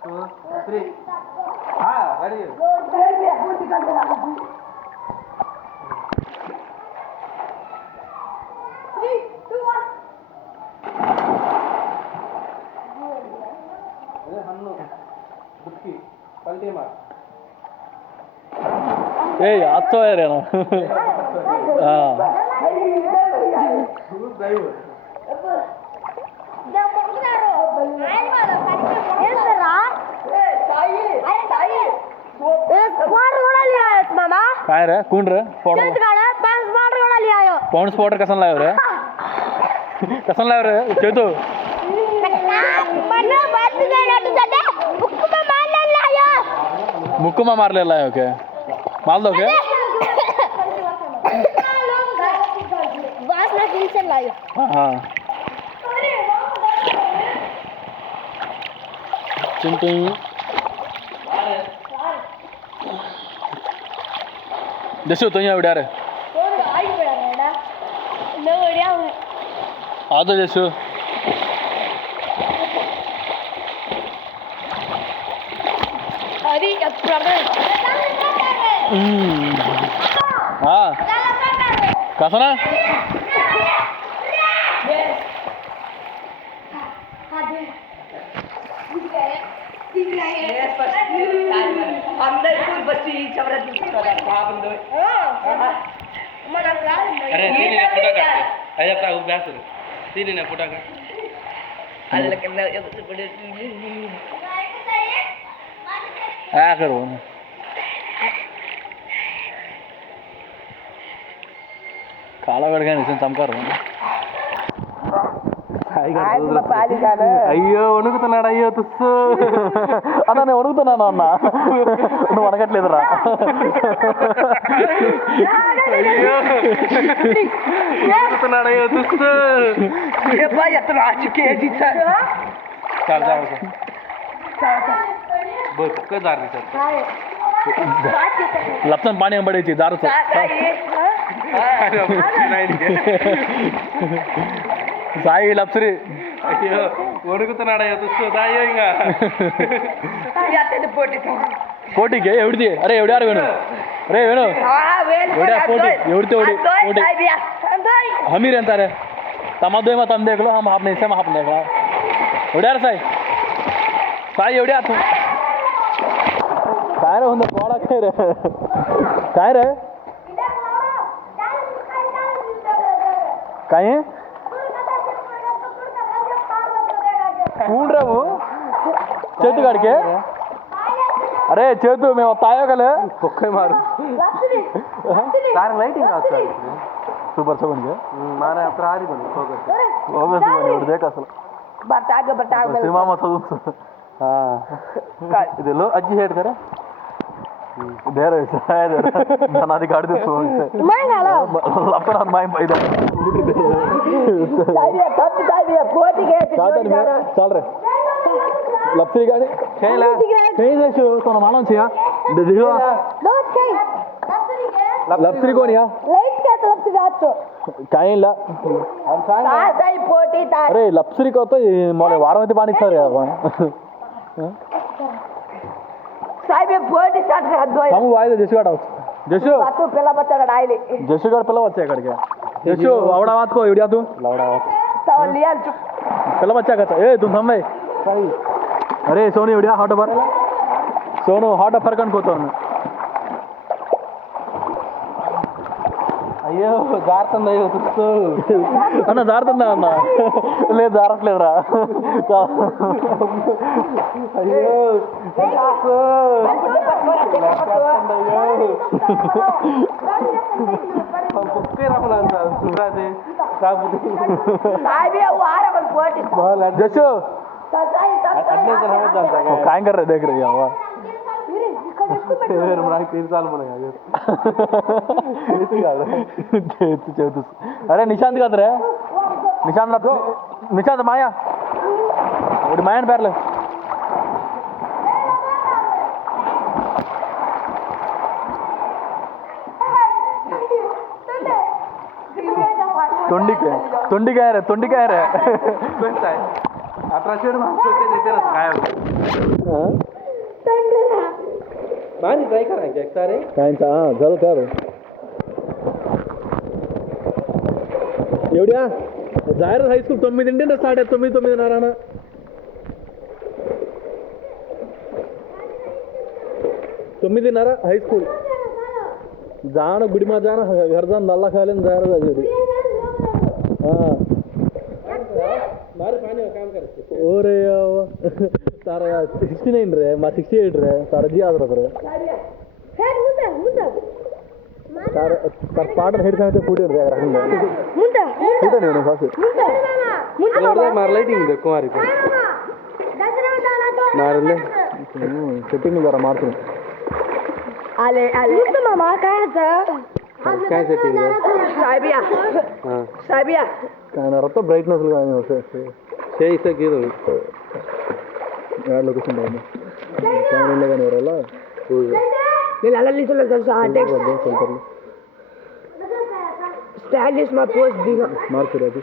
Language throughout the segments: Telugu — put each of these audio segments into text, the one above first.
2, 3. Ready? ಹಣ್ಣು ಬುಕ್ಕಿ ಪಲ್ಟಿ ಮಾಡಿ ಏಯ್ ಹತ್ತು ಯಾರೇನೋ ಹಾಂ काय रे कोण रे पाउंड स्पॉटर कसन लाव रे कसन लाव रे चेतू मुक्कुमा मारलेला आहे ओके माल दो के हाँ चिंटी जसो तो यहाँ उड़ा रे आ तो जसो हाँ कसा ना अरे तीन ने फोटो काट आजा ता उब्यास रे तीन ने फोटो काट आ करो काला बेड़गा निसन चमकार అయ్యో వణుకుతున్నాడు అయ్యో తుస్సు అన్నా నేను వణుకుతున్నాను అన్న నువ్వు వణకట్లేదురా వణుకుతున్నాడు అయ్యో తుస్సు लपसन पाणी अंबडायची दारूच సాయి లప్సరి అయ్యో వణుకుతున్నాడు అయ్యో తుస్సు సాయో ఇంకా పోటీకి ఎవడిది అరే ఎవడారు వేణు అరే వేణు ఎవడా పోటీ ఎవడితే ఓడి పోటీ हमीर ಅಂತ रे तमादो में तुम देख लो हम आपने से हम देख लो ఎవడారు సాయి సాయి ఎవడా तू काय रे ಒಂದು ಕೋಳ रे काय रे काय कौन रे वो चेतु गाड़ के अरे चेतु मैं बताया कल पक्के मारू तार लाइटिंग आता है सुपर सेवन के मारे अत्र आरी बनी फोकस फोकस बनी और देख असल बटाग सीमा मत हां ಇದೆಲ್ಲೋ ಅಜ್ಜಿ ಹೇಡ್ करे ಬೇರೆ ಶಾಯद ನಾನಾದಿ ಗಾಡಿ ದಿಸು ಮೈನಾಲ ಲಪ್ಪನ ಮೈ ಬೈದ ಸಾಯಿಯ ಪೋಟಿಗೆ चल रे लपसी गाड़ी खेला खेल देशो तो मालूम छिया देखो लोग खेल लपसी कौन या लाइट का तो लपसी गाचो काई ला हम साई पोटी ता अरे लपसी को तो मोले वारमती पानी छरे साहिब पोटी स्टार्ट कर दो हम वाइदे जसु गाड़ जसु बातू पहला बच्चा गाड़ आइले जसु गाड़ पहला बच्चा गाड़ के जसु लवड़ा बात को एडिया तू लवड़ा बात तो लिया पहला बच्चा का ए तुम थम भाई सही अरे सोनी एडिया हॉट पर सोनू हॉट पर कन को तो అయ్యో జారుతుంది అయ్యో తుస్సు అన్న జారుతుందా అన్న లేదు జారట్లేదురా అయ్యో जसो काय कर रहे देख रही है तीन साल बनेगा अरे निशांत का रे निशांत तो निशांत माया उड़ी मायन पैरले तोंडी क्या है रे प्रचंड माणसं देते ना काय हां मानी ट्राय करायचं एकसारे कायचा हां चल कर एवढ्या जायर హైస్కూల్ 9 స్టార్ట్ అయ్యి 9:09 9:30 హైస్కూల్ जाणं गुडीमा जाणं घर जाऊन नल्ला खायला जायला जायचं हां मारे पाणी काम करायचं ओ रे तारा 69 रे मा 68 रे तारा जी आदर रे तार तार पार्टनर हेड काय ते पुढे रे राहिलं ಮುಂದೆ पुढे नेऊन फास एवढं मार लाइटिंग देखो मारी को मारले सेटिंग जरा मारतो आले आले मुद्दा मामा काय काय सेटिंग साहेबिया हां साहेबिया काय ना रत्ता ब्राइटनेस काय ते इथं गेलो यार लोकेशन काय नाही लगाने वाला నేను అలల్లి చూడలేదు ఆ టెక్స్ట్ స్టాండిష్ మా పోస్ట్ దిగా मार्क राजी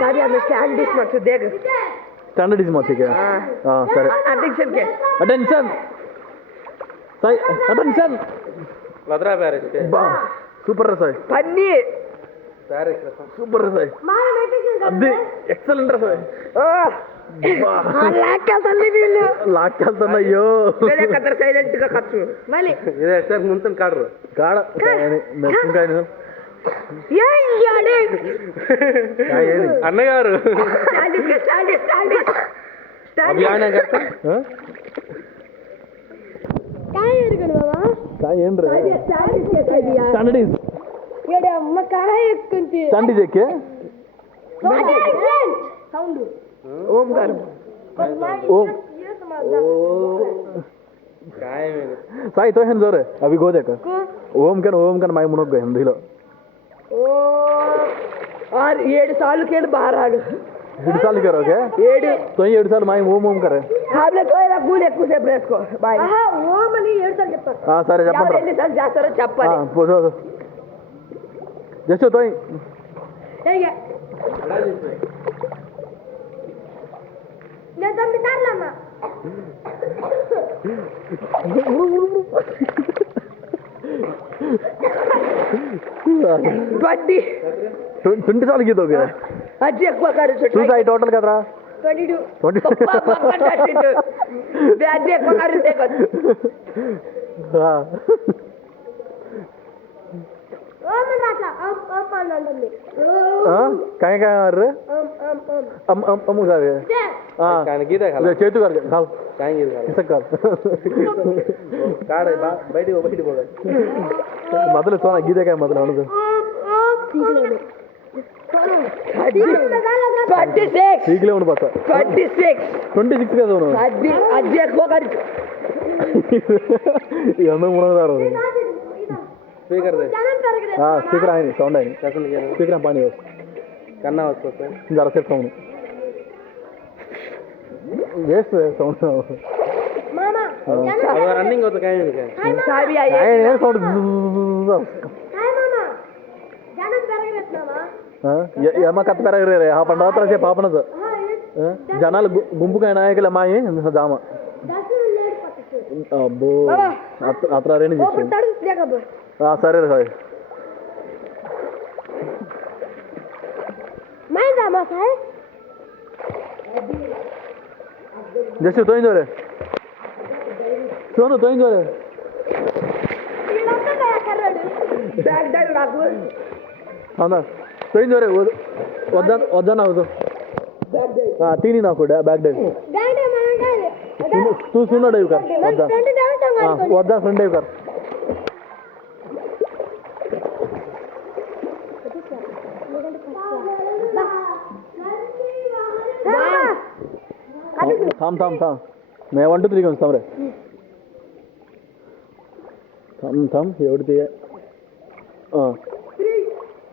सारी हमें स्टैंडिश मत देख स्टैंडर्ड इज मत क्या हां सर अटेंशन के अटेंशन साई अटेंशन वदरा प्यारे बा सूपर रसाय पन्नी प्यारे सूपर रसाय मारा मेडिटेशन अद्दी एक्सलेंट रसाय बा लाख का तल्ली వీళ్ళు लाख केलतना अय्यो వేరే కదర్ సైలెంట్ గా ఖర్చు మళ్ళీ ఇది సార్ ముంతన్ కాడ్రు काढ మెషిన్ काय नाही ఏంటి काय आहे అన్నగారు స్టాండిష్ స్టాండిష్ अभी आना करता हां काय ఎరగడు బాబా काय ఏం रे స్టాండిష్ కే సైదియా स्टैंडर्ड इज ఏడ అమ్మ కాయ ఎక్కుంటి स्टैंडर्ड जेके అటెంషన్ సౌండ్ ఓం గారు ओम काय साई तो हेन जोरे अभी गोदे का ओम कन माई मुनक गए हम दिलो ఓ और 7 साल के बाहर आ गए 7 साल करोगे 7 तो ये 7 साल माई ओम करे आपने तो ఇలా కూల్ ఎక్కువ సేపు వేసుకో బాయ్ ఆహా ఓం అని 7 సార్లు చెప్తారు हां సరే చెప్పండి ఎన్ని సార్లు చేస్తారో చెప్పాలి हां పోసో జస్ట్ తోయ్ ఏయ్ నేను తమ్మితార్లమ్మా 20 साल की तो गया అజ్జి ఎక్కువ ఖర్చు तू साई टोटल कतरा 22 22 అజ్జి ఎక్కువ ఖర్చు हां ఓమన్ రాట్లా అమ్ అనండి हां काय काय मार रे अम गावे हां काय गीता खाला चेतू कर घाल काय गीत खाला किसक कर काढ बैठी बोल ಮೊದಲು ಸೋನ ಗೀತೆ काय ಮೊದಲು ಅನ್ನೋದು 26 ಈಗಲೇ ಅವನು ಬತ್ತ 26 కదా ಅವನು అజ్జి ఎక్కువ ఖర్చు ಎಂದ ಮುಣದಾರ स्पीकर दे हां स्पीकर आहे साऊंड आहे कसं गेलं स्पीकर पाणी बस कन्ना वाजतो सर जरा सेट साऊंड वेस्ट साऊंड मामा अगं रनिंग होतं काय नाही काय साहेब काय नाही साऊंड काय मामा जानत పెరగలేదు మామా యమ కత్త పెరగరే ఆ పండవతర సే పాపనజ జనాలు గుంపు काय నాయకుల మాయి జామ అబ్బో అత్ర రేని చేసి సరే రే సాయి मैं जामा साहेब जैसे तो इंदोरे सोनू तो इंदोरे ఇదంతా काय కర్రడు బ్యాగ్ డైవ్ నాకు అవునా तो इंदोरे వద్దా నాకు బ్యాగ్ డైవ్ हां तीनी నాకు బ్యాక్ డైవ్ బ్యాగ్ డైవ్ మనం तू सुनो डैव कर वद्दा फ्रंट डैव हां सांगायचं वद्दा फ्रंट डैव कर थांब थांब थांब मैं 1 2 3 घेऊन थांब रे थांब थांब एवढी ते हां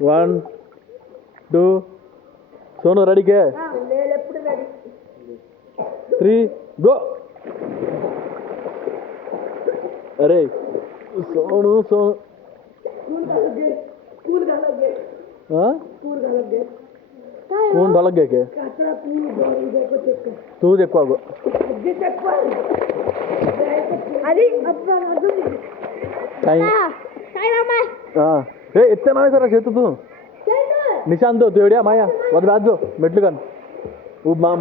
1 2 सोनू रेडी के నేను ఎప్పుడు రెడీ 3 गो अरे सोनू स्कूल का लगे हाँ स्कूल का लगे कौन ढलक गए के तू देखो आगो అది कहीं हाँ ए इतने नावे सर చేతు तू निशांत तू एवढ्या माया वद बाजो मेटल कन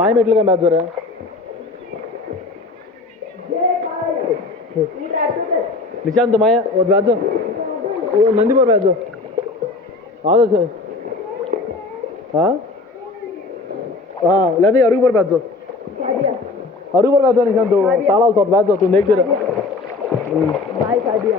माय मेटल कन बाजो रे निशांत माया वद बाजो नंदी पर बाजो आदो सर हाँ हाँ लेते अरुग पर बाजो अरुग पर बाजो निशांत तू ताला तो बाजो तू देख जरा बाय सादिया